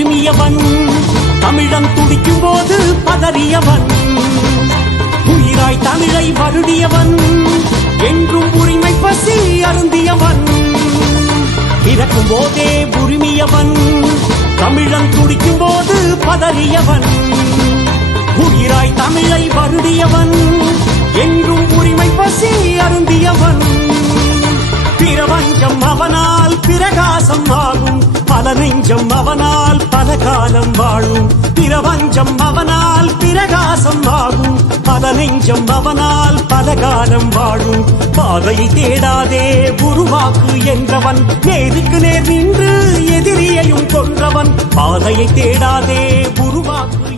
உரிமையவன் தமிழன் துடிக்கும் போது பதறியவன் உயிராய் தமிழை வருடியவன் என்றும் உரிமை பசி அருந்தியவன் பிறக்கும் போதே உரிமையவன் தமிழன் துடிக்கும் போது பதறியவன் உயிராய் தமிழை வருடியவன் என்றும் உரிமை பசி அருந்தியவன் பிரபஞ்சம் அவனால் பிரகாசம் ஆகும் பல நெஞ்சம் அவனால் பல காலம் வாழும் பிரபஞ்சம் அவனால் பிரகாசம் ஆகும் பல நெஞ்சம் அவனால் பல காலம் வாழும் பாதையை தேடாதே உருவாக்கு என்றவன் நேருக்கு நேர் நின்று எதிரியையும் கொன்றவன் பாதையை தேடாதே உருவாக்கு